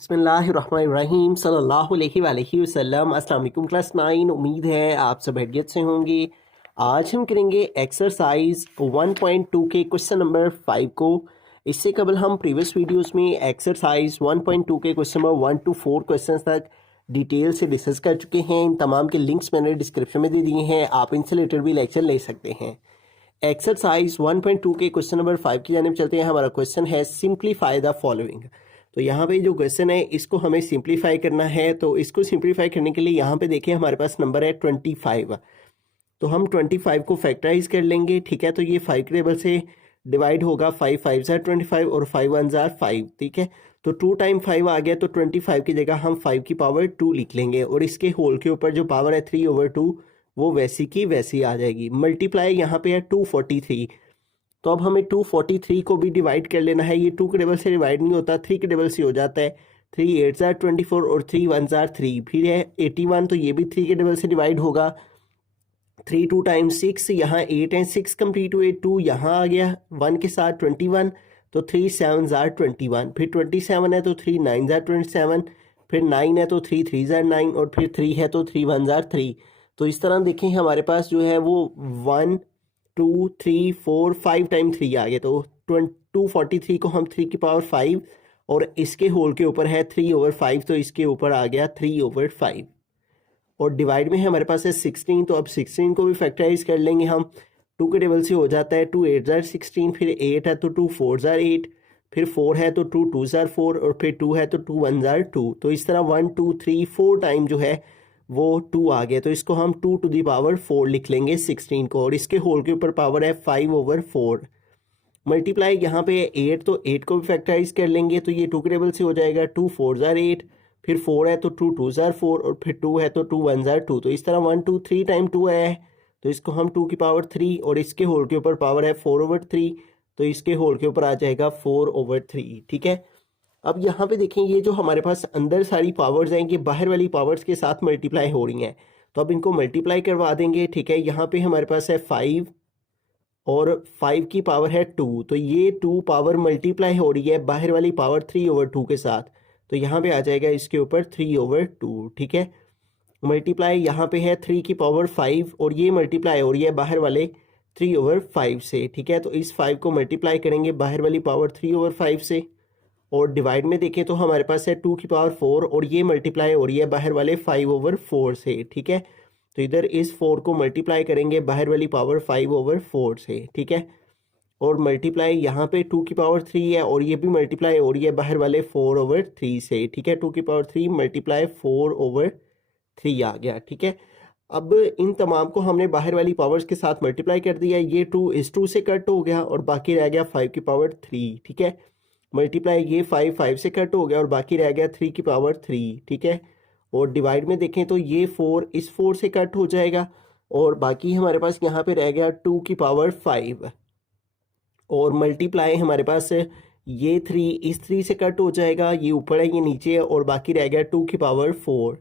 बिस्मिल्लाहिर्रहमानिर्रहीम सल्लल्लाहु अलैहि वसल्लम। अस्सलाम वालेकुम क्लास 9। उम्मीद है आप सब हैरियत से होंगे। आज हम करेंगे एक्सरसाइज 1.2 के क्वेश्चन नंबर 5 को। इससे कबल हम प्रीवियस वीडियोस में एक्सरसाइज 1.2 के क्वेश्चन नंबर 1 to 4 क्वेश्चन तक डिटेल से डिस्कस कर चुके हैं। इन तमाम के लिंक्स मैंने डिस्क्रिप्शन में दे दिए हैं, आप इनसे रिलेटेड भी लेक्चर ले सकते हैं। एक्सरसाइज 1.2 के क्वेश्चन नंबर 5 की जानिब चलते हैं। हमारा क्वेश्चन है सिंप्लीफाई द फॉलोइंग। तो यहाँ पे जो क्वेश्चन है इसको हमें सिंप्लीफाई करना है। तो इसको सिंप्लीफाई करने के लिए यहाँ पे देखिए हमारे पास नंबर है 25। तो हम 25 को फैक्टराइज कर लेंगे, ठीक है। तो ये 5 के टेबल से डिवाइड होगा, 5 5 ज़ार 25 और 5 1 ज़ार 5, ठीक है। तो 2 टाइम 5 आ गया, तो 25 की जगह हम 5 की पावर 2 लिख लेंगे और इसके होल के ऊपर जो पावर है 3/2 वो वैसी की वैसी आ जाएगी। मल्टीप्लाई यहाँ पे है 243। तो अब हमें 243 को भी डिवाइड कर लेना है। ये 2 के टेबल से डिवाइड नहीं होता, 3 के टेबल से हो जाता है। 3 8 ज़ार 24 और 3 1 ज़ार 3, फिर है 81। तो ये भी 3 के टेबल से डिवाइड होगा। 3 2 टाइम्स 6, यहाँ 8 है, 6 कंप्लीट हुए, 2 यहाँ आ गया 1 के साथ 21। तो 3 7 ज़ार 21, फिर 27 है तो 3 9 ज़ार 27, फिर 9 है तो 3 3 ज़ार 9 और फिर 3 है तो 3 1 ज़ार 3। तो इस तरह देखें हमारे पास जो है वो 1 2 3 4 5 टाइम 3 आ गया। तो 243 को हम 3 की पावर 5 और इसके होल के ऊपर है 3/5, तो इसके ऊपर आ गया 3/5। और डिवाइड में है हमारे पास है 16। तो अब 16 को भी फैक्टराइज कर लेंगे हम। 2 के टेबल से हो जाता है 2 8 ज़ार 16, फिर 8 है तो 2 4 ज़ार 8, फिर 4 है तो 2 2 ज़ार 4 और फिर 2 है तो 2 1 ज़ार 2। तो इस तरह 1 2 3 4 टाइम जो है वो 2 आ गया। तो इसको हम 2 to the power 4 लिख लेंगे 16 को, और इसके होल के ऊपर पावर है 5/4। मल्टीप्लाई यहाँ पे 8, तो 8 को भी फैक्टराइज कर लेंगे। तो ये 2 के टेबल से हो जाएगा 2 4 ज़ार 8, फिर 4 है तो 2 2 ज़ार 4 और फिर 2 है तो 2 1 ज़ार 2। तो इस तरह 1 2 3 टाइम 2 आया है। तो इसको हम 2 की पावर 3 और इसके होल के ऊपर पावर है 4/3, तो इसके होल के ऊपर आ जाएगा 4/3, ठीक है। अब यहाँ पे देखें ये जो हमारे पास अंदर सारी पावर्स हैं ये बाहर वाली पावर्स के साथ मल्टीप्लाई हो रही हैं। तो अब इनको मल्टीप्लाई करवा देंगे, ठीक है। यहाँ पे हमारे पास है 5 और 5 की पावर है 2, तो ये 2 पावर मल्टीप्लाई हो रही है बाहर वाली पावर 3/2 के साथ। तो यहाँ पे आ जाएगा इसके ऊपर 3/2, ठीक है। मल्टीप्लाई यहाँ पे है 3 की पावर 5 और ये मल्टीप्लाई हो रही है बाहर वाले 3/5 से, ठीक है। तो इस 5 को मल्टीप्लाई करेंगे बाहर वाली पावर 3/5 से, और डिवाइड में देखें तो हमारे पास है 2 की पावर 4 और ये मल्टीप्लाई हो रही है बाहर वाले 5/4 से, ठीक है। तो इधर इस 4 को मल्टीप्लाई करेंगे बाहर वाली पावर 5/4 से, ठीक है। और मल्टीप्लाई यहाँ पे 2 की पावर 3 है और ये भी मल्टीप्लाई हो रही है बाहर वाले 4/3 से, ठीक है। 2 की पावर 3 मल्टीप्लाई 4/3 आ गया, ठीक है। अब इन तमाम को हमने बाहर वाली पावर्स के साथ मल्टीप्लाई कर दिया। ये 2 इस 2 से कट हो गया और बाकी रह गया 5 की पावर 3, ठीक है। मल्टीप्लाई ये 5 5 से कट हो गया और बाकी रह गया 3 की पावर 3, ठीक है। और डिवाइड में देखें तो ये 4 इस 4 से कट हो जाएगा और बाकी हमारे पास यहाँ पे रह गया 2 की पावर 5, और मल्टीप्लाई हमारे पास ये 3 इस 3 से कट हो जाएगा, ये ऊपर है ये नीचे है, और बाकी रह गया 2 की पावर 4,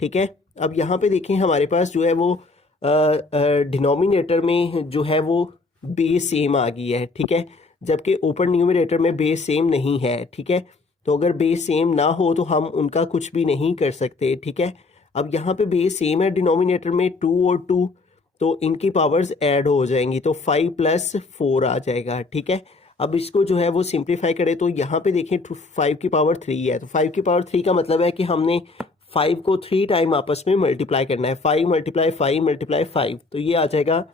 ठीक है। अब यहाँ पे देखें हमारे पास जो है वो डिनोमिनेटर में जो है वो बेस सेम आ गई है, ठीक है, जबकि ऊपर न्यूमरेटर में बेस सेम नहीं है, ठीक है। तो अगर बेस सेम ना हो तो हम उनका कुछ भी नहीं कर सकते, ठीक है। अब यहाँ पे बेस सेम है डिनोमिनेटर में 2 और 2, तो इनकी पावर्स ऐड हो जाएंगी, तो 5 + 4 आ जाएगा, ठीक है। अब इसको जो है वो सिंप्लीफाई करें तो यहाँ पे देखें 5 की पावर 3 है, तो 5 की पावर 3 का मतलब है कि हमने 5 को 3 टाइम आपस में मल्टीप्लाई करना है। 5 × 5 × 5, तो ये आ जाएगा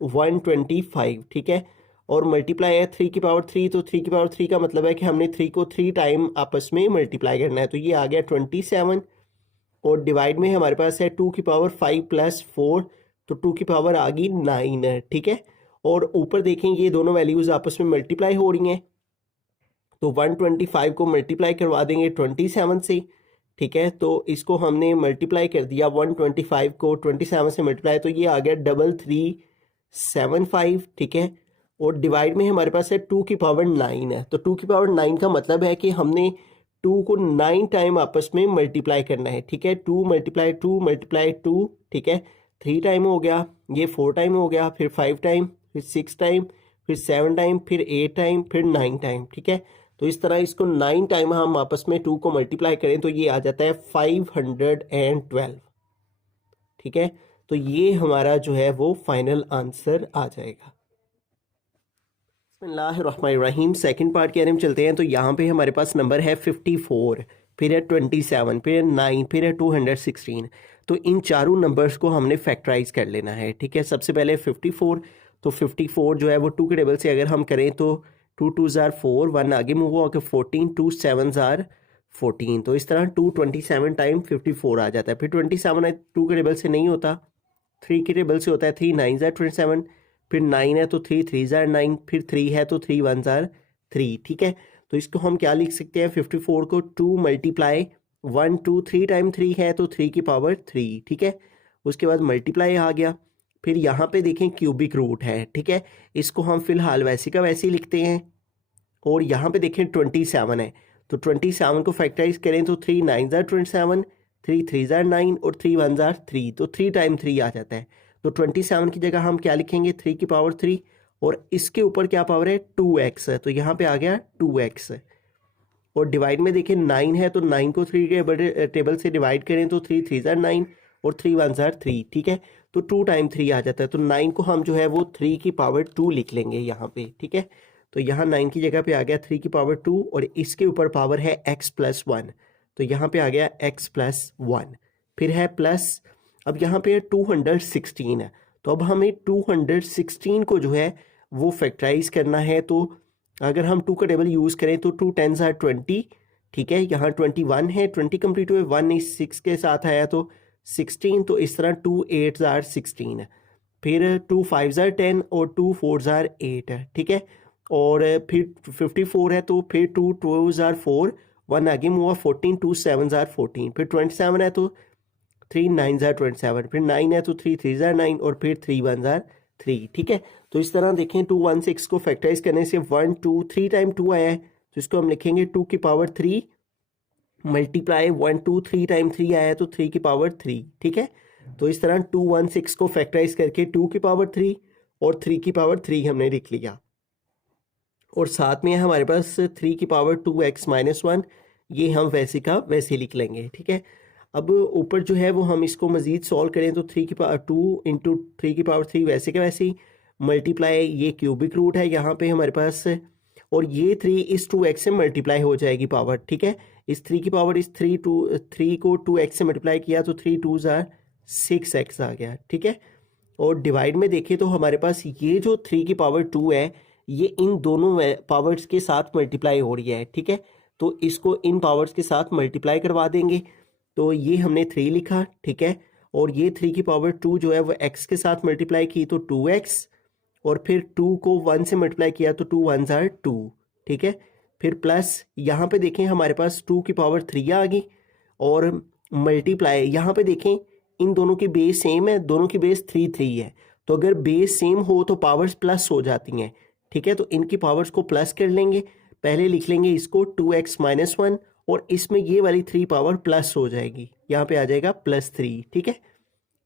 125, ठीक है। और मल्टीप्लाई है 3 की पावर 3, तो 3 की पावर 3 का मतलब है कि हमने 3 को 3 टाइम आपस में मल्टीप्लाई करना है, तो ये आ गया 27। और डिवाइड में हमारे पास है 2 की पावर 5 + 4, तो 2 की पावर आ गई 9, ठीक है। और ऊपर देखें ये दोनों वैल्यूज़ आपस में मल्टीप्लाई हो रही हैं, तो 125 को मल्टीप्लाई करवा देंगे 27 से, ठीक है। तो इसको हमने मल्टीप्लाई कर दिया 125 को 27 से मल्टीप्लाई, तो ये आ गया 3375, ठीक है। और डिवाइड में हमारे पास है 2 की पावर 9 है, तो 2 की पावर 9 का मतलब है कि हमने 2 को 9 टाइम आपस में मल्टीप्लाई करना है, ठीक है। 2 × 2 × 2, ठीक है। 3 टाइम हो गया, ये 4 टाइम हो गया, फिर 5 टाइम, फिर 6 टाइम, फिर 7 टाइम, फिर 8 टाइम, फिर 9 टाइम, ठीक है। तो इस तरह इसको 9 टाइम हम आपस में 2 को मल्टीप्लाई करें तो ये आ जाता है 512। ठीक है, तो ये हमारा जो है वो फाइनल आंसर आ जाएगा। बिस्मिल्लाहिर्रहमानिर्रहीम। सेकंड पार्ट के बारे में चलते हैं। तो यहाँ पे हमारे पास नंबर है 54, फिर है 27, फिर है 9, फिर है 216। तो इन चारों नंबर्स को हमने फैक्टराइज कर लेना है। ठीक है, सबसे पहले 54। तो 54 जो है वो 2 के टेबल से अगर हम करें तो 2 2 ज़ार 4, 1 आगे मूव होकर 14, 2 7 ज़ार 14। तो इस तरह 227 टाइम 54 आ जाता है। फिर 27 2 के टेबल से नहीं होता, 3 के टेबल से होता है। 3 9 ज़ार 27, फिर 9 है तो 3 3 ज़ार 9, फिर 3 है तो 3 1 ज़ार 3। ठीक है, तो इसको हम क्या लिख सकते हैं, 54 को 2 मल्टीप्लाई 1 2 3 टाइम 3 है तो 3 की पावर 3। ठीक है, उसके बाद मल्टीप्लाई आ गया। फिर यहाँ पे देखें क्यूबिक रूट है। ठीक है, इसको हम फिलहाल वैसे का वैसे ही लिखते हैं। और यहाँ पे देखें 27 है, तो 27 को फैक्टराइज करें तो 3 9 ज़ार 27, 3 3 ज़ार 9 और 3 1 ज़ार 3। तो 3 टाइम 3 आ जाता है। तो 27 की जगह हम क्या लिखेंगे, 3 की पावर 3, और इसके ऊपर क्या पावर है, 2x। तो यहाँ पे आ गया 2x। और डिवाइड में देखें 9 है तो 9 को 3 के टेबल से डिवाइड करें तो 3 3 ज़ार 9 और 3 1 ज़ार 3। ठीक है, तो 2 टाइम 3 आ जाता है। तो 9 को हम जो है वो 3 की पावर 2 लिख लेंगे यहाँ पे। ठीक है, तो यहाँ 9 की जगह पे आ गया 3 की पावर 2, और इसके ऊपर पावर है x प्लस 1। तो यहाँ पे आ गया x प्लस 1। फिर है प्लस, अब यहाँ पे 216 है, तो अब हमें 216 को जो है वो फैक्टराइज करना है। तो अगर हम 2 का टेबल यूज़ करें तो 2 10 ज़ार 20। ठीक है, यहाँ 21 है, 20 कंप्लीट हुए, 1 इस 6 के साथ आया तो 16। तो इस तरह 2 8 ज़ार 16 है, फिर 2 5 ज़ार 10 और 2 4 ज़ार 8 है। ठीक है, और फिर 54 है तो फिर 2 2 ज़ार 4, 1 आगे मुआ 14, 2 7 ज़ार 14, फिर 27 है तो 3 9 ज़ार 27, फिर 9 है तो 3 3 ज़ार 9 और फिर 3 1 ज़ार 3। ठीक है, तो इस तरह देखें 216 को फैक्टराइज करने से 1 2 3 टाइम 2 आया है, तो इसको हम लिखेंगे 2 की पावर 3 मल्टीप्लाई 1 2 3 टाइम 3 आया है तो 3 की पावर 3। ठीक है, तो इस तरह 216 को फैक्टराइज करके 2 की पावर 3 और 3 की पावर 3 हमने लिख लिया। और साथ में हमारे पास 3 की पावर 2x माइनस 1, ये हम वैसे का वैसे लिख लेंगे। ठीक है, अब ऊपर जो है वो हम इसको मज़ीद सॉल्व करें तो 3 की पावर 2 इंटू 3 की पावर 3 वैसे के वैसे ही मल्टीप्लाई, ये क्यूबिक रूट है यहाँ पे हमारे पास, और ये 3 इस 2x से मल्टीप्लाई हो जाएगी पावर। ठीक है, इस 3 की पावर इस 3 को 2x से मल्टीप्लाई किया तो 3 2 ज़ार 6x आ गया। ठीक है, और डिवाइड में देखें तो हमारे पास ये जो 3 की पावर 2 है ये इन दोनों पावर्स के साथ मल्टीप्लाई हो रही है। ठीक है, तो इसको इन पावर्स के साथ मल्टीप्लाई करवा देंगे। तो ये हमने 3 लिखा। ठीक है, और ये 3 की पावर 2 जो है वो x के साथ मल्टीप्लाई की तो 2x, और फिर 2 को 1 से मल्टीप्लाई किया तो 2 1 ज़ार 2। ठीक है, फिर प्लस यहाँ पे देखें हमारे पास 2 की पावर 3 आ गई, और मल्टीप्लाई यहाँ पे देखें इन दोनों की बेस सेम है, दोनों की बेस 3 3 है, तो अगर बेस सेम हो तो पावर्स प्लस हो जाती हैं। ठीक है, तो इनकी पावर्स को प्लस कर लेंगे। पहले लिख लेंगे इसको 2x माइनस 1, और इसमें ये वाली 3 पावर प्लस हो जाएगी, यहाँ पे आ जाएगा प्लस 3। ठीक है,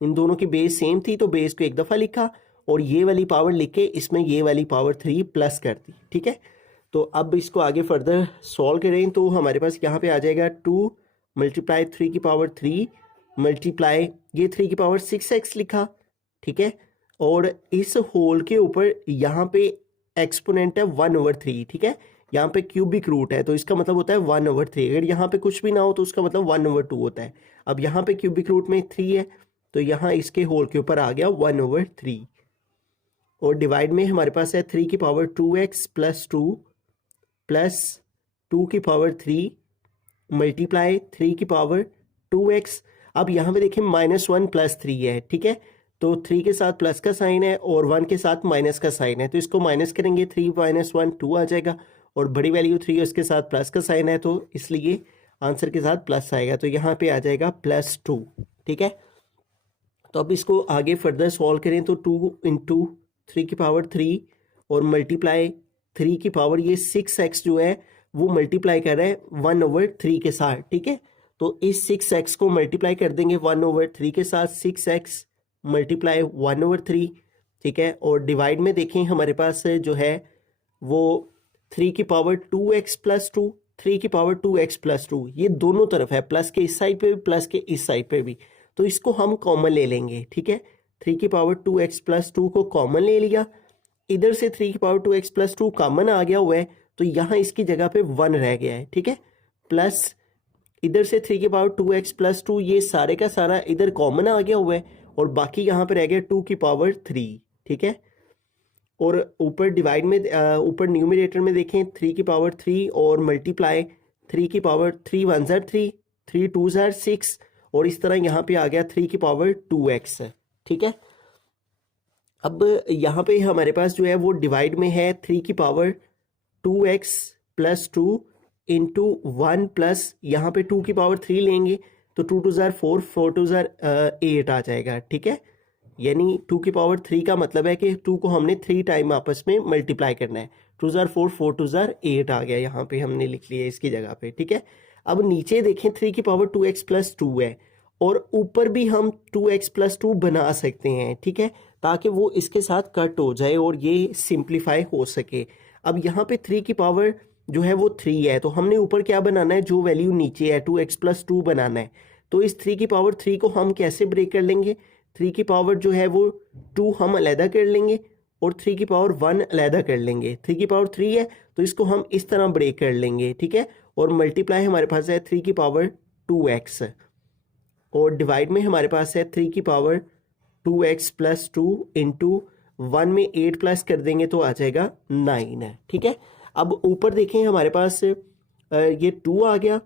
इन दोनों की बेस सेम थी तो बेस को एक दफ़ा लिखा, और ये वाली पावर लिख के इसमें ये वाली पावर 3 प्लस कर दी। ठीक है, तो अब इसको आगे फर्दर सॉल्व करें तो हमारे पास यहाँ पे आ जाएगा 2 मल्टीप्लाई 3 की पावर 3 मल्टीप्लाई ये 3 की पावर 6x लिखा। ठीक है, और इस होल के ऊपर यहाँ पे एक्सपोनेंट है 1/3। ठीक है, यहाँ पे क्यूबिक रूट है तो इसका मतलब होता है 1/3। अगर यहाँ पे कुछ भी ना हो तो उसका मतलब 1/2 होता है। अब यहाँ पे क्यूबिक रूट में 3 है तो यहाँ इसके होल के ऊपर आ गया 1/3। और डिवाइड में हमारे पास है 3 की पावर 2x प्लस 2 प्लस 2 की पावर 3 मल्टीप्लाई 3 की पावर 2x। अब यहाँ पे देखिए -1 प्लस 3 है। ठीक है, तो 3 के साथ प्लस का साइन है और 1 के साथ माइनस का साइन है, तो इसको माइनस करेंगे 3 - 1 2 आ जाएगा, और बड़ी वैल्यू 3 उसके साथ प्लस का साइन है तो इसलिए आंसर के साथ प्लस आएगा, तो यहाँ पे आ जाएगा +2। ठीक है, तो अब इसको आगे फर्दर सॉल्व करें तो 2 इंटू 3 की पावर 3 और मल्टीप्लाई 3 की पावर ये 6x जो है वो मल्टीप्लाई कर रहा है 1/3 के साथ। ठीक है, तो इस 6x को मल्टीप्लाई कर देंगे 1/3 के साथ, 6x मल्टीप्लाई 1/3। ठीक है, और डिवाइड में देखें हमारे पास जो है वो 3 की पावर 2x प्लस 2, 3 की पावर 2x प्लस 2, ये दोनों तरफ है, प्लस के इस साइड पे भी प्लस के इस साइड पे भी, तो इसको हम कॉमन ले लेंगे, ठीक है। 3 की पावर 2x प्लस 2 को कॉमन ले लिया, इधर से 3 की पावर 2x प्लस 2 कॉमन आ गया हुआ है, तो यहाँ इसकी जगह पे 1 रह गया है, ठीक है। प्लस इधर से 3 की पावर 2x प्लस 2, ये सारे का सारा इधर कॉमन आ गया हुआ है, और बाकी यहाँ पे रह गया 2 की पावर 3, ठीक है। और ऊपर डिवाइड में ऊपर न्यूमरेटर में देखें 3 की पावर 3 और मल्टीप्लाई 3 की पावर 3 1 ज़ार 3, 3 2 ज़ार 6, और इस तरह यहाँ पे आ गया 3 की पावर 2x, ठीक है। अब यहाँ पे हमारे पास जो है वो डिवाइड में है 3 की power 2x plus 2 into 1 plus यहाँ पे 2 की पावर 3 लेंगे तो 2 2 ज़ार 4, 4 2 ज़ार 8 आ जाएगा, ठीक है। यानी 2 की पावर 3 का मतलब है कि 2 को हमने 3 टाइम आपस में मल्टीप्लाई करना है, 2 ज़ार 4, 4 2 ज़ार 8 आ गया, यहाँ पे हमने लिख लिया इसकी जगह पे, ठीक है। अब नीचे देखें 3 की पावर 2x प्लस 2 है, और ऊपर भी हम 2x प्लस 2 बना सकते हैं, ठीक है, ताकि वो इसके साथ कट हो जाए और ये सिंप्लीफाई हो सके। अब यहाँ पे 3 की पावर जो है वो 3 है, तो हमने ऊपर क्या बनाना है, जो वैल्यू नीचे है 2x प्लस 2 बनाना है। तो इस 3 की पावर 3 को हम कैसे ब्रेक कर लेंगे, 3 की पावर जो है वो 2 हम अलहदा कर लेंगे और 3 की पावर 1 अलहदा कर लेंगे। 3 की पावर 3 है तो इसको हम इस तरह ब्रेक कर लेंगे, ठीक है। और मल्टीप्लाई हमारे पास है 3 की पावर 2x, और डिवाइड में हमारे पास है 3 की पावर 2x प्लस 2 इंटू 1 में 8 प्लस कर देंगे तो आ जाएगा 9 है, ठीक है। अब ऊपर देखें हमारे पास ये 2 आ गया,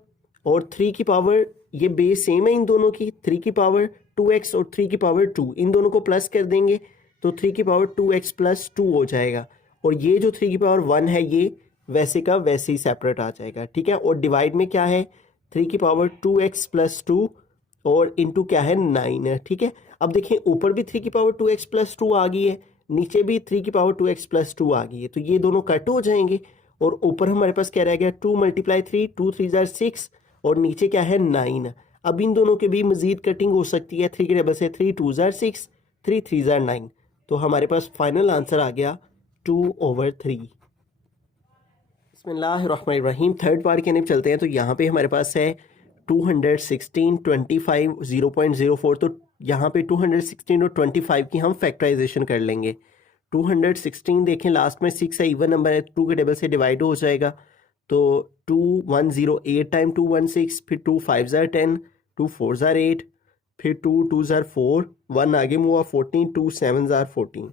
और 3 की पावर, ये बेस सेम है इन दोनों की, 3 की पावर 2x और 3 की पावर 2, इन दोनों को प्लस कर देंगे तो 3 की पावर 2x प्लस 2 हो जाएगा, और ये जो 3 की पावर 1 है ये वैसे का वैसे ही सेपरेट आ जाएगा, ठीक है। और डिवाइड में क्या है 3 की पावर 2x प्लस 2 और इंटू क्या है 9 है, ठीक है। अब देखें ऊपर भी 3 की पावर 2x प्लस 2 आ गई है, नीचे भी 3 की पावर 2x प्लस 2 आ गई है, तो ये दोनों कट हो जाएंगे, और ऊपर हमारे पास क्या रह गया 2 मल्टीप्लाई 3, 2 3 ज़ार 6, और नीचे क्या है 9। अब इन दोनों के भी मजीद कटिंग हो सकती है, 3 के टेबल से 3 2 ज़ार 6, 3 3 ज़ार 9, तो हमारे पास फाइनल आंसर आ गया 2/3। बिस्मिल्लाहिर्रहमानिर्रहीम। थर्ड पार्ट की तरफ चलते हैं, तो यहाँ पे हमारे पास है 216, 25, 0.04, तो यहाँ पे 216 और 25 की हम फैक्टराइजेशन कर लेंगे। 216 देखें लास्ट में 6 है, इवन नंबर है, 2 के टेबल से डिवाइड हो जाएगा, तो 2 108 टाइम 216, फिर 2 5 ज़ार 10, 2 4 ज़ार 8, फिर 2 2 ज़ार 4, 1 आगे हुआ 14, 2 7 ज़ार 14,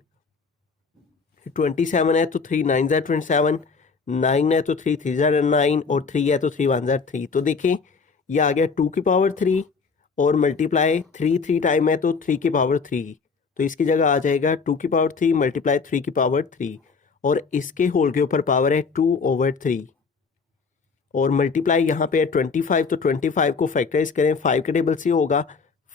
27 है तो 3 9 ज़ार 27, 9 है तो 3 3 ज़ार 9, और 3 है तो 3 1 ज़ार 3। तो देखें ये आ गया 2 की पावर 3 और मल्टीप्लाई 3 3 टाइम है तो 3 की पावर 3, तो इसकी जगह आ जाएगा 2 की पावर 3 मल्टीप्लाई 3 की पावर 3, और इसके होल के ऊपर पावर है 2/3, और मल्टीप्लाई यहाँ पे है 25, तो 25 को फैक्टराइज करें 5 के टेबल से होगा,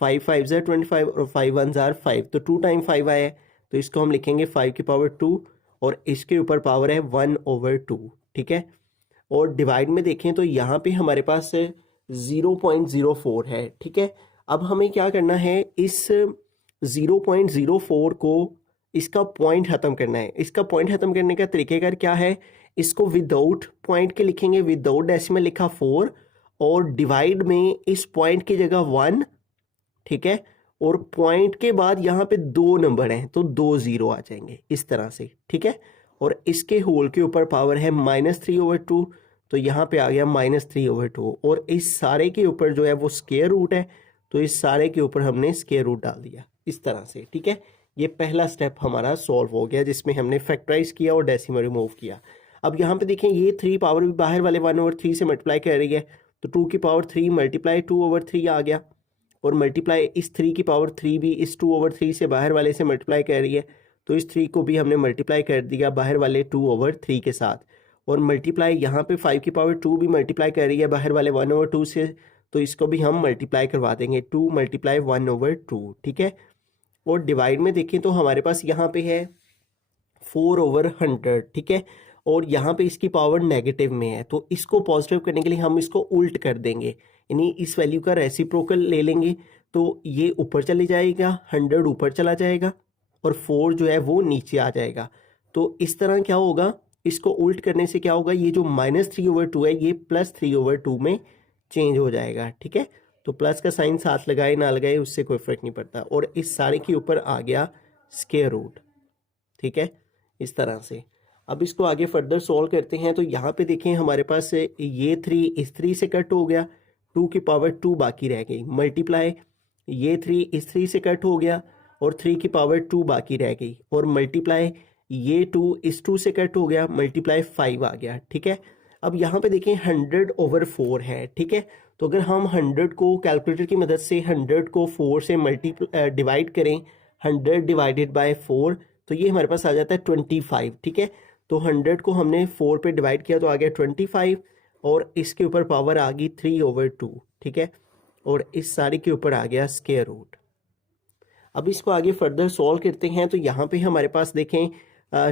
5 5 ज़ार 25 और 5 1 ज़ार 5, तो 2 टाइम 5 आया है, तो इसको हम लिखेंगे 5 की पावर 2, और इसके ऊपर पावर है 1/2, ठीक है। और डिवाइड में देखें तो यहाँ पे हमारे पास 0.04 है, ठीक है। अब हमें क्या करना है, इस 0.04 को इसका पॉइंट ख़त्म करना है। इसका पॉइंट ख़त्म करने का तरीक़ेकार क्या है, इसको विदाउट पॉइंट के लिखेंगे, विदाउट डेसिमल लिखा 4, और डिवाइड में इस पॉइंट की जगह 1, ठीक है, और पॉइंट के बाद यहाँ पे 2 नंबर हैं तो 2 0 आ जाएंगे इस तरह से, ठीक है। और इसके होल के ऊपर पावर है -3/2, तो यहाँ पे आ गया -3/2, और इस सारे के ऊपर जो है वो स्क्वायर रूट है, तो इस सारे के ऊपर हमने स्क्वायर रूट डाल दिया इस तरह से, ठीक है। ये पहला स्टेप हमारा सॉल्व हो गया जिसमें हमने फैक्टराइज किया और डेसिमल रिमूव किया। अब यहाँ पे देखें ये 3 पावर भी बाहर वाले 1/3 से मल्टीप्लाई कर रही है, तो 2 की पावर 3 मल्टीप्लाई 2/3 आ गया, और मल्टीप्लाई इस 3 की पावर 3 भी इस 2/3 से बाहर वाले से मल्टीप्लाई कर रही है, तो इस 3 को भी हमने मल्टीप्लाई कर दिया बाहर वाले 2/3 के साथ, और मल्टीप्लाई यहाँ पे 5 की पावर 2 भी मल्टीप्लाई कर रही है बाहर वाले 1/2 से, तो इसको भी हम मल्टीप्लाई करवा देंगे 2 मल्टीप्लाई 1/2, ठीक है। और डिवाइड में देखें तो हमारे पास यहाँ पे है 4/100, ठीक है, और यहाँ पे इसकी पावर नेगेटिव में है, तो इसको पॉजिटिव करने के लिए हम इसको उल्ट कर देंगे, यानी इस वैल्यू का रेसिप्रोकल ले लेंगे, तो ये ऊपर चली जाएगा, 100 ऊपर चला जाएगा, और 4 जो है वो नीचे आ जाएगा। तो इस तरह क्या होगा, इसको उल्ट करने से क्या होगा, ये जो -3/2 है ये +3/2 में चेंज हो जाएगा। ठीक है, तो प्लस का साइन साथ लगाए ना लगाए उससे कोई फर्क नहीं पड़ता। और इस सारे के ऊपर आ गया स्क्वायर रूट। ठीक है, इस तरह से। अब इसको आगे फर्दर सॉल्व करते हैं। तो यहाँ पे देखें हमारे पास ये 3 इस 3 से कट हो गया, 2 की पावर 2 बाकी रह गई, मल्टीप्लाई ये 3 इस 3 से कट हो गया और 3 की पावर 2 बाकी रह गई, और मल्टीप्लाई ये 2 इस 2 से कट हो गया, मल्टीप्लाई 5 आ गया। ठीक है, अब यहाँ पे देखें 100/4 है। ठीक है, तो अगर हम 100 को कैलकुलेटर की मदद से 100 को 4 से डिवाइड करें, 100 डिवाइडेड बाय 4, तो ये हमारे पास आ जाता है 25। ठीक है, तो 100 को हमने 4 पे डिवाइड किया तो आ गया 25, और इसके ऊपर पावर आ गई 3/2। ठीक है, और इस सारे के ऊपर आ गया स्क्वायर रूट। अब इसको आगे फर्दर सॉल्व करते हैं। तो यहाँ पे हमारे पास देखें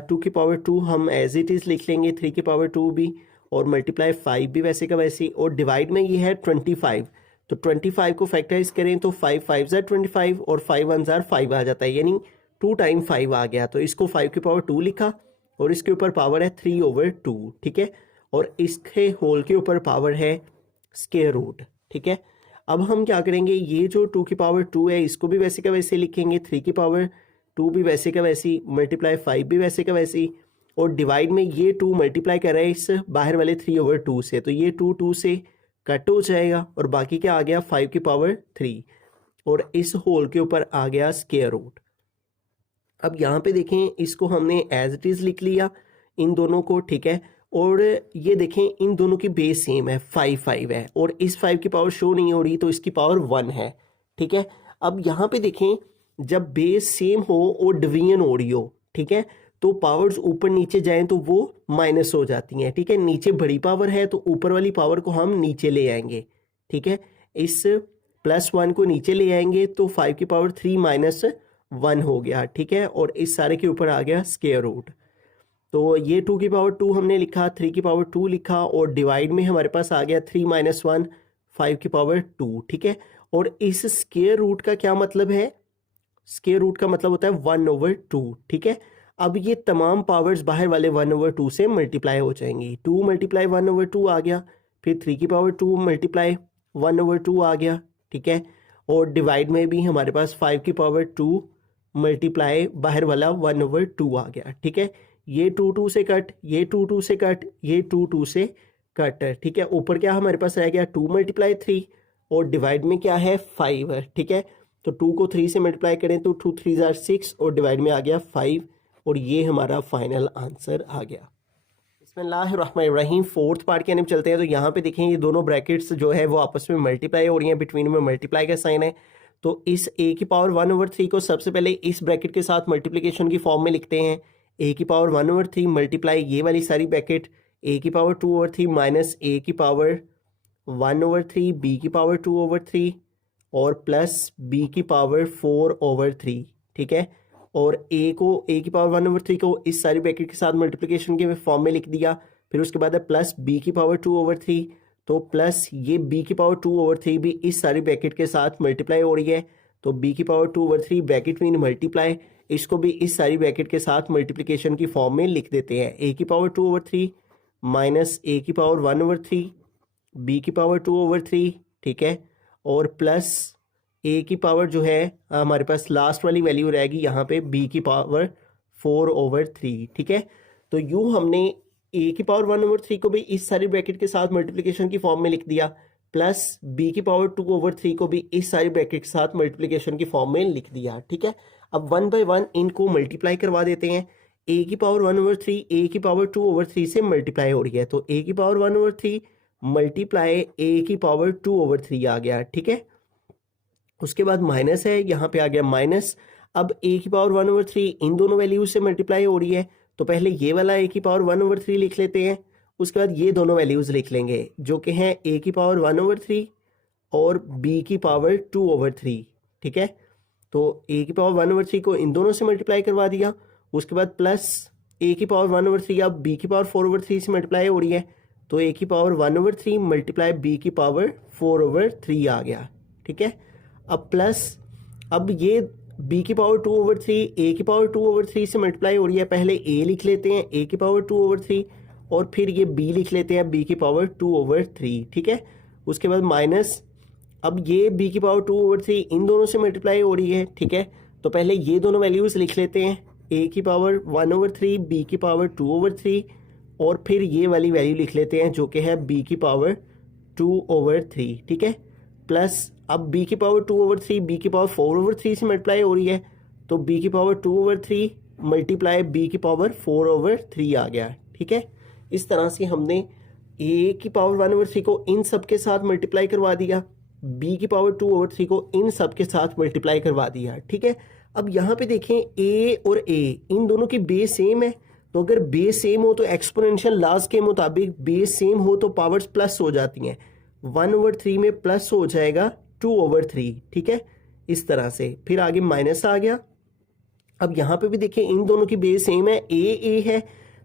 2 की पावर 2 हम एज इट इज़ लिख लेंगे, 3 की पावर 2 भी, और मल्टीप्लाई 5 भी वैसे का वैसे, और डिवाइड में ये है 25। तो 25 को फैक्टराइज करें तो 5 5 ज़ार 25 और 5 1 ज़ार 5 आ जाता है, यानी 2 टाइम 5 आ गया। तो इसको 5 की पावर 2 लिखा और इसके ऊपर पावर है 3/2। ठीक है, और इसके होल के ऊपर पावर है स्क्वायर रूट। ठीक है, अब हम क्या करेंगे, ये जो 2 की पावर 2 है इसको भी वैसे का वैसे लिखेंगे, 3 की पावर 2 भी वैसे का वैसी, मल्टीप्लाई 5 भी वैसे का वैसी, और डिवाइड में ये 2 मल्टीप्लाई कर रहा है इस बाहर वाले 3/2 से, तो ये 2 2 से कट हो जाएगा और बाकी क्या आ गया 5 की पावर 3, और इस होल के ऊपर आ गया स्क्वायर रूट। अब यहाँ पे देखें इसको हमने एज इट इज़ लिख लिया इन दोनों को। ठीक है, और ये देखें इन दोनों की बेस सेम है, 5 5 है, और इस 5 की पावर शो नहीं हो रही तो इसकी पावर 1 है। ठीक है, अब यहाँ पे देखें जब बेस सेम हो और डिवीजन हो रही हो, ठीक है, तो पावर्स ऊपर नीचे जाएं तो वो माइनस हो जाती हैं। ठीक है, नीचे बड़ी पावर है तो ऊपर वाली पावर को हम नीचे ले आएंगे। ठीक है, इस +1 को नीचे ले आएंगे तो 5 की पावर 3 - 1 हो गया। ठीक है, और इस सारे के ऊपर आ गया स्क्वायर रूट। तो ये 2 की पावर 2 हमने लिखा, 3 की पावर 2 लिखा, और डिवाइड में हमारे पास आ गया 3 - 1 5 की पावर 2। ठीक है, और इस स्क्वायर रूट का क्या मतलब है, स्क्वायर रूट का मतलब होता है 1/2। ठीक है, अब ये तमाम पावर्स बाहर वाले 1/2 से मल्टीप्लाई हो जाएंगी। 2 मल्टीप्लाई 1/2 आ गया, फिर 3 की पावर 2 मल्टीप्लाई 1/2 आ गया। ठीक है, और डिवाइड में भी हमारे पास 5 की पावर 2 मल्टीप्लाई बाहर वाला 1/2 आ गया। ठीक है, ये 2 2 से कट, ये 2 2 से कट, ये 2 2 से कट। ठीक है, ऊपर क्या हमारे पास रह गया 2 × 3, और डिवाइड में क्या है 5 है। ठीक है, तो 2 को 3 से मल्टीप्लाई करें तो 2 3 ज़ार 6, और डिवाइड में आ गया 5, और ये हमारा फाइनल आंसर आ गया। बिस्मिल्लाहिर्रहमानिर्रहीम, फोर्थ पार्ट की तरफ चलते हैं। तो यहाँ पे देखें ये दोनों ब्रैकेट्स जो है वो आपस में मल्टीप्लाई हो रही हैं, बिटवीन में मल्टीप्लाई का साइन है। तो इस a की पावर 1/3 को सबसे पहले इस ब्रैकेट के साथ मल्टीप्लिकेशन की फॉर्म में लिखते हैं। a की पावर 1/3 मल्टीप्लाई ये वाली सारी ब्रैकेट a की पावर 2/3 माइनस a की पावर 1/3, b की पावर 2/3 और प्लस b की पावर 4/3। ठीक है, और a की पावर 1/3 को इस सारी ब्रैकेट के साथ मल्टीप्लिकेशन के फॉर्म में लिख दिया। फिर उसके बाद है प्लस b की पावर 2/3, तो प्लस ये b की पावर 2/3 भी इस सारी ब्रैकेट के साथ मल्टीप्लाई हो रही है, तो b की पावर 2/3 ब्रैकेट मीन मल्टीप्लाई, इसको भी इस सारी ब्रैकेट के साथ मल्टीप्लिकेशन की फॉर्म में लिख देते हैं। a की पावर 2/3 माइनस a की पावर 1/3, b की पावर 2/3। ठीक है, और प्लस a की पावर जो है हमारे पास लास्ट वाली वैल्यू रहेगी यहाँ पे b की पावर 4/3। ठीक है, तो यूँ हमने a की पावर 1/3 को भी इस सारी ब्रैकेट के साथ मल्टीप्लिकेशन की फॉर्म में लिख दिया, प्लस b की पावर 2/3 को भी इस सारी ब्रैकेट के साथ मल्टीप्लिकेशन की फॉर्म में लिख दिया। ठीक है, अब 1 बाय 1 इनको मल्टीप्लाई करवा देते हैं। a की पावर 1/3 a की पावर 2/3 से मल्टीप्लाई हो रही है, तो a की पावर 1/3 मल्टीप्लाई a की पावर 2/3 आ गया। ठीक है, उसके बाद माइनस है, यहाँ पे आ गया माइनस। अब a की पावर 1/3 इन दोनों वैल्यूज से मल्टीप्लाई हो रही है, तो पहले ये वाला a की पावर 1/3 लिख लेते हैं, उसके बाद ये दोनों वैल्यूज लिख लेंगे जो कि हैं a की पावर 1/3 और b की पावर 2/3। ठीक है, तो a की पावर 1/3 को इन दोनों से मल्टीप्लाई करवा दिया, उसके बाद प्लस a की पावर 1/3 अब b की पावर 4/3 से मल्टीप्लाई हो रही है, तो a की पावर 1/3 मल्टीप्लाई b की पावर 4/3 आ गया। ठीक है, अब प्लस अब ये बी की पावर 2/3 ए की पावर 2/3 से मल्टीप्लाई हो रही है। पहले ए लिख लेते हैं ए की पावर 2/3 और फिर ये बी लिख लेते हैं बी की पावर 2/3, ठीक है। उसके बाद माइनस, अब ये बी की पावर 2/3 इन दोनों से मल्टीप्लाई हो रही है, ठीक है। तो पहले ये दोनों वैल्यूज़ लिख लेते हैं, ए की पावर 1/3 बी की पावर 2/3 और फिर ये वाली वैल्यू लिख लेते हैं जो कि है बी की पावर 2/3, ठीक है। प्लस अब बी की पावर 2/3 बी की पावर 4/3 से मल्टीप्लाई हो रही है, तो बी की पावर 2/3 मल्टीप्लाई बी की पावर 4/3 आ गया, ठीक है। इस तरह से हमने ए की पावर 1/3 को इन सब के साथ मल्टीप्लाई करवा दिया, बी की पावर 2/3 को इन सब के साथ मल्टीप्लाई करवा दिया, ठीक है। अब यहाँ पे देखें ए और ए इन दोनों की बेस सेम है, तो अगर बेस सेम हो तो एक्सपोनेंशियल लॉज के मुताबिक बेस सेम हो तो पावर्स प्लस हो जाती हैं। 1/3 में प्लस हो जाएगा 2/3, ठीक है। इस तरह से फिर आगे माइनस आ गया। अब यहाँ पे भी देखें इन दोनों की बेस सेम है, ए है,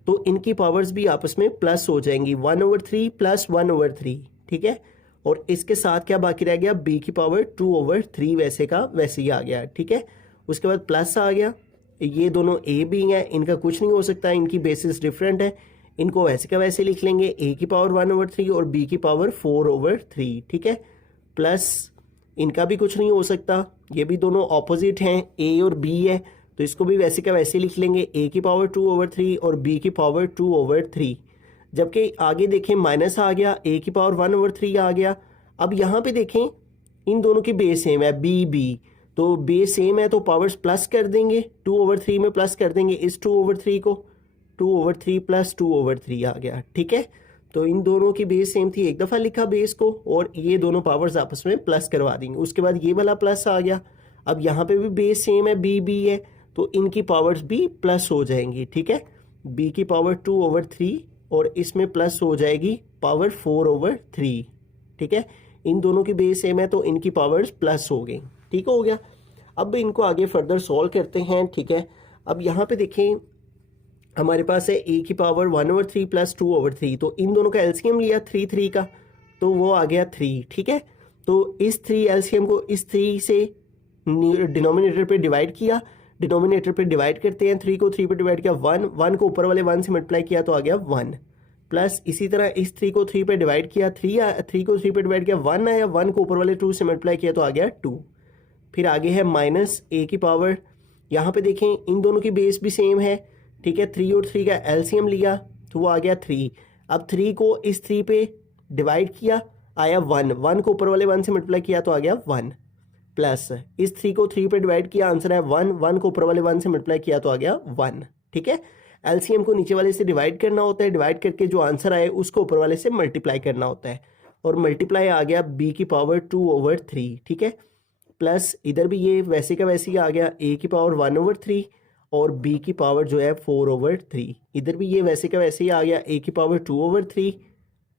तो इनकी पावर्स भी आपस में प्लस हो जाएंगी, 1/3 प्लस 1/3, ठीक है। और इसके साथ क्या बाकी रह गया, बी की पावर 2/3 वैसे का वैसे ही आ गया, ठीक है। उसके बाद प्लस आ गया, ये दोनों ए भी हैं, इनका कुछ नहीं हो सकता, इनकी बेसिस डिफरेंट है, इनको वैसे का वैसे लिख लेंगे, ए की पावर 1/3 और बी की पावर 4/3, ठीक है। प्लस इनका भी कुछ नहीं हो सकता, ये भी दोनों ऑपोजिट हैं, ए और बी है, तो इसको भी वैसे का वैसे लिख लेंगे, ए की पावर 2/3 और बी की पावर 2/3। जबकि आगे देखें माइनस आ गया, ए की पावर 1/3 आ गया। अब यहाँ पे देखें इन दोनों की बेस सेम है, बी, तो बेस सेम है तो पावर्स प्लस कर देंगे, 2/3 में प्लस कर देंगे इस 2/3 को, 2/3 प्लस 2/3 आ गया, ठीक है। तो इन दोनों की बेस सेम थी, एक दफ़ा लिखा बेस को और ये दोनों पावर्स आपस में प्लस करवा देंगे। उसके बाद ये वाला प्लस आ गया, अब यहाँ पे भी बेस सेम है, बी है, तो इनकी पावर्स भी प्लस हो जाएंगी, ठीक है। बी की पावर 2/3 और इसमें प्लस हो जाएगी पावर 4/3, ठीक है। इन दोनों की बेस सेम है तो इनकी पावर्स प्लस हो गई, ठीक हो गया। अब इनको आगे फर्दर सॉल्व करते हैं, ठीक है। अब यहाँ पे देखें हमारे पास है ए की पावर 1/3 प्लस 2/3, तो इन दोनों का एलसीएम लिया 3 का, तो वो आ गया 3, ठीक है। तो इस 3 एलसीएम को इस 3 से डिनोमिनेटर पे डिवाइड किया, डिनोमिनेटर पे डिवाइड करते हैं, 3 को 3 पे डिवाइड किया, 1 को ऊपर वाले 1 से मल्टीप्लाई किया तो आ गया 1, प्लस इसी तरह इस 3 को 3 पे डिवाइड किया, 3 को 3 पे डिवाइड किया, 1 आया, 1 को ऊपर वाले 2 से मल्टीप्लाई किया तो आ गया 2। फिर आगे है माइनस ए की पावर, यहाँ पे देखें इन दोनों की बेस भी सेम है, ठीक है। 3 और 3 का एलसीएम लिया तो वो आ गया 3। अब 3 को इस 3 पे डिवाइड किया, आया 1 को ऊपर वाले 1 से मल्टीप्लाई किया तो आ गया 1, प्लस इस 3 को 3 पे डिवाइड किया, आंसर है 1 को ऊपर वाले 1 से मल्टीप्लाई किया तो आ गया 1, ठीक है। एलसीएम को नीचे वाले से डिवाइड करना होता है, डिवाइड करके जो आंसर आए उसको ऊपर वाले से मल्टीप्लाई करना होता है, और मल्टीप्लाई आ गया बी की पावर 2/3, ठीक है। प्लस इधर भी ये वैसे का वैसे ही आ गया, ए की पावर 1/3 और बी की पावर जो है 4/3, इधर भी ये वैसे का वैसे ही आ गया, ए की पावर 2/3,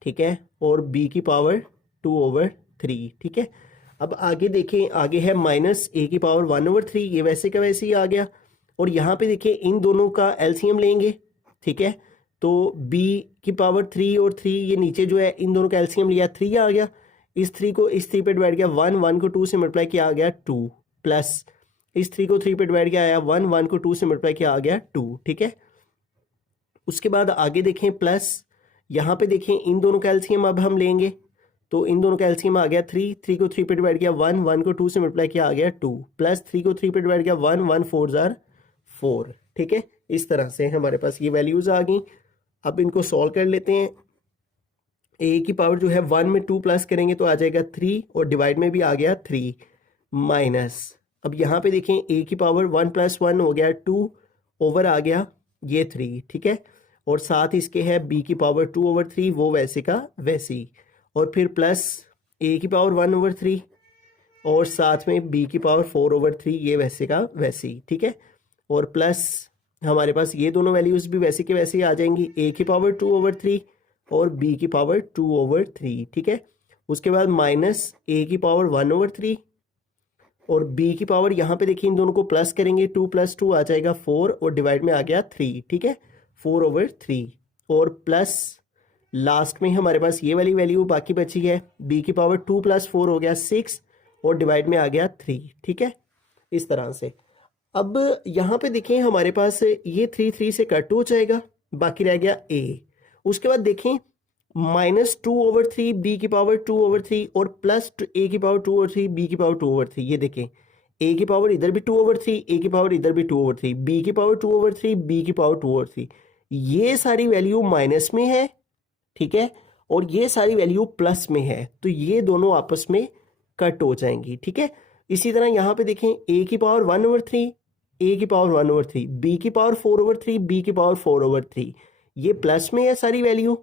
ठीक है, और बी की पावर 2/3, ठीक है। अब आगे देखें, आगे है माइनस ए की पावर 1/3, ये वैसे का वैसे ही आ गया, और यहाँ पे देखिए इन दोनों का एलसीएम लेंगे, ठीक है। तो बी की पावर 3 और 3 ये नीचे जो है इन दोनों का एलसीएम लिया, 3 आ गया, इस 3 को इस 3 पे डिवाइड किया, 1 को 2 से मल्टीप्लाई किया आ गया 2, प्लस इस 3 को 3 पे डिवाइड किया आया 1 को 2 से मल्टीप्लाई किया आ गया 2, ठीक है। उसके बाद आगे देखें प्लस, यहाँ पे देखें इन दोनों का एलसीएम अब हम लेंगे, तो इन दोनों का एलसीएम आ गया 3 को 3 पे डिवाइड किया, 1 को 2 से मल्टीप्लाई किया आ गया 2, प्लस 3 को 3 पे डिवाइड किया, 1 4 जार 4, ठीक है। इस तरह से हमारे पास ये वैल्यूज आ गई। अब इनको सॉल्व कर लेते हैं। ए की पावर जो है 1 में 2 प्लस करेंगे तो आ जाएगा 3, और डिवाइड में भी आ गया 3, माइनस अब यहाँ पे देखें ए की पावर 1 + 1 हो गया 2, ओवर आ गया ये 3, ठीक है। और साथ इसके है बी की पावर 2/3, वो वैसे का वैसे ही, और फिर प्लस ए की पावर 1/3 और साथ में बी की पावर 4/3, ये वैसे का वैसे ही, ठीक है। और प्लस हमारे पास ये दोनों वैल्यूज़ भी वैसे के वैसे ही आ जाएंगी, ए की पावर 2/3 और बी की पावर 2/3, ठीक है। उसके बाद माइनस ए की पावर 1/3 और बी की पावर, यहाँ पे देखिए इन दोनों को प्लस करेंगे, 2 + 2 आ जाएगा 4, और डिवाइड में आ गया 3, ठीक है, 4/3, और प्लस लास्ट में हमारे पास ये वाली वैल्यू बाकी बची है, बी की पावर 2 + 4 हो गया 6, और डिवाइड में आ गया 3, ठीक है। इस तरह से अब यहाँ पे देखें हमारे पास ये 3 से कट हो जाएगा, बाकी रह गया a। उसके बाद देखें -2/3 b की पावर 2/3 और प्लस a की पावर 2/3 b की पावर 2/3। ये देखें a की पावर इधर भी 2/3, a की पावर इधर भी 2/3, b की पावर 2/3, b की पावर 2/3। ये सारी वैल्यू माइनस में है, ठीक है, और ये सारी वैल्यू प्लस में है, तो ये दोनों आपस में कट हो जाएंगी, ठीक है। इसी तरह यहाँ पे देखें a की पावर 1/3, a की पावर 1/3, b की पावर 4/3, b की पावर 4/3। ये प्लस में है सारी वैल्यू,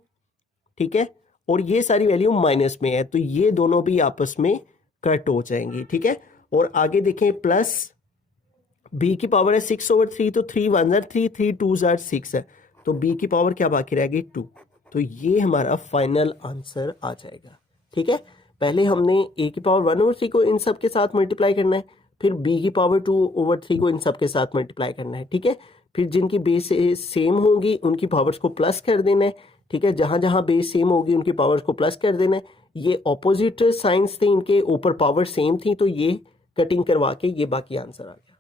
ठीक है, और ये सारी वैल्यू माइनस में है, तो ये दोनों भी आपस में कट हो जाएंगी, ठीक है। और आगे देखें प्लस b की पावर है 6/3, तो 3 1 जार 3, 3 2 जार 6 है, तो b की पावर क्या बाकी रह गई 2। तो ये हमारा फाइनल आंसर आ जाएगा, ठीक है। पहले हमने a की पावर 1/3 को इन सब के साथ मल्टीप्लाई करना है, फिर b की पावर 2/3 को इन सब के साथ मल्टीप्लाई करना है, ठीक है। फिर जिनकी बेस सेम होंगी उनकी पावर्स को प्लस कर देना है, ठीक है। जहां जहां बेस सेम होगी उनकी पावर्स को प्लस कर देना है। ये ऑपोजिट साइंस थे, इनके ऊपर पावर सेम थी, तो ये कटिंग करवा के ये बाकी आंसर आ गया।